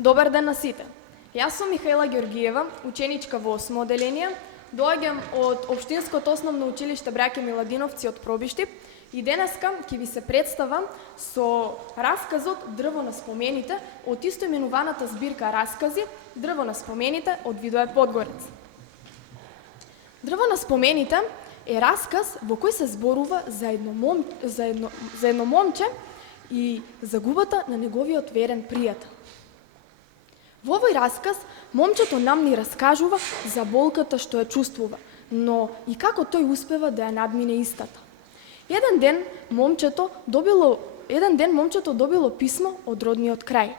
Добар ден на сите. Јас сум Михаела Ѓоргиева, ученичка во 8 оделение. Доаѓам од Општинското основно училиште Браќа Миладиновци од Пробишти и денеска ќе ви се представам со расказот Дрво на спомените од истоименуваната збирка раскази Дрво на спомените од Видое Подгорец. Дрво на спомените е расказ во кој се зборува за едно момче и загубата на неговиот верен пријател. Во овој расказ, момчето нам ни раскажува за болката што ја чувствува, но и како тој успева да ја надмине истата. Еден ден момчето добило писмо од родниот крај.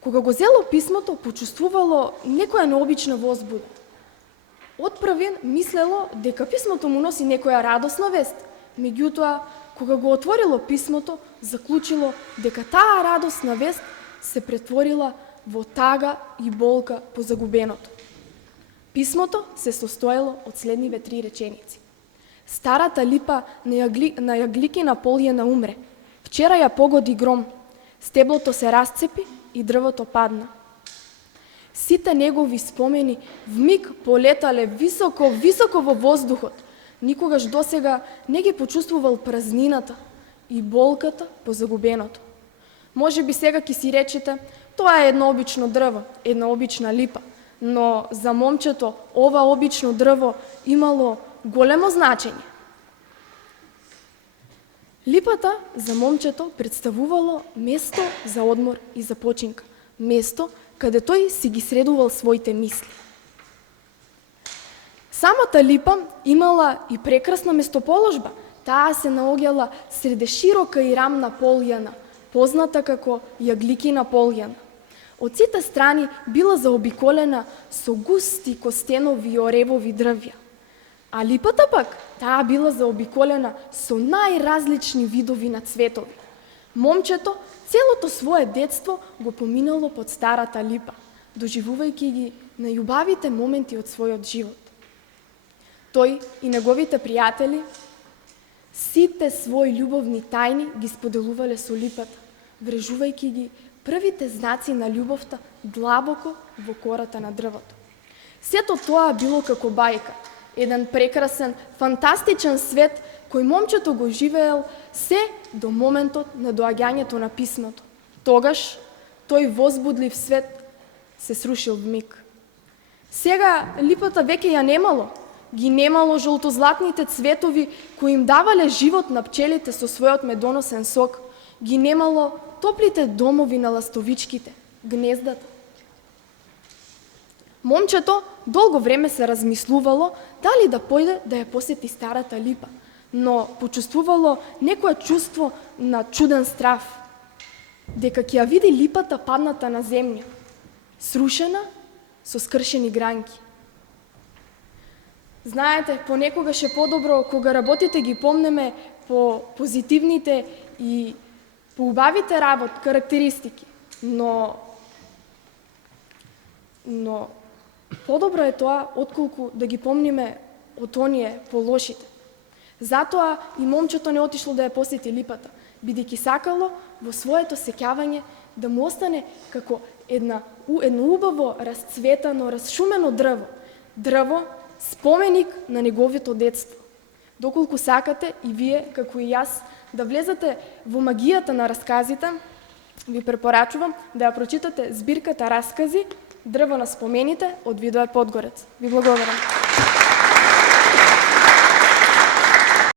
Кога го зело писмото, почувствувало некоја необична возбуда. Отпрви мислело дека писмото му носи некоја радосна вест, меѓутоа, кога го отворило писмото, заклучило дека таа радосна вест се претворила во тага и болка по загубеното. Писмото се состоело од следниве 3 реченици. Старата липа на јагликина полјена умре. Вчера ја погоди гром. Стеблото се расцепи и дрвото падна. Сите негови спомени вмиг полетале високо во воздухот. Никогаш досега не ги почувствувал празнината и болката по загубеното. Може би сега ќе си речете, тоа е едно обично дрво, една обична липа, но за момчето ова обично дрво имало големо значење. Липата за момчето представувало место за одмор и за починка, место каде тој си ги средувал своите мисли. Самата липа имала и прекрасна местоположба. Таа се наоѓала среде широка и рамна полјана, позната како јагликина полјана. Од сите страни била заобиколена со густи костенови и оревови дрвја. А липата пак, таа била заобиколена со најразлични видови на цветови. Момчето целото свое детство го поминало под старата липа, доживувајќи ги најубавите моменти од својот живот. Тој и неговите пријатели сите своји љубовни тајни ги споделувале со липата, врежувајќи ги првите знаци на љубовта длабоко во кората на дрвото. Сето тоа било како бајка, еден прекрасен, фантастичен свет кој момчето го живеел се до моментот на доаѓањето на писмото. Тогаш тој возбудлив свет се срушил вмиг. Сега липата веќе ја немало, ги немало жолтозлатните цветови кои им давале живот на пчелите со својот медоносен сок, ги немало топлите домови на ластовичките, гнездата. Момчето долго време се размислувало дали да појде да ја посети старата липа, но почувствувало некое чувство на чуден страв, дека ќе ја види липата падната на земја, срушена со скршени гранки. Знаете, понекогаш е подобро кога работите ги помнеме по позитивните и по убавите карактеристики, но подобро е тоа отколку да ги помниме од оние по лошите. Затоа и момчето не отишло да ја посети липата, бидејќи сакало во своето сеќавање да му остане како едно убаво расцветано, расшумено дрво, споменик на неговото детство. Доколку сакате и вие, како и јас, да влезете во магијата на расказите, ви препорачувам да ја прочитате збирката раскази Дрво на спомените од Видое Подгорец. Ви благодарам.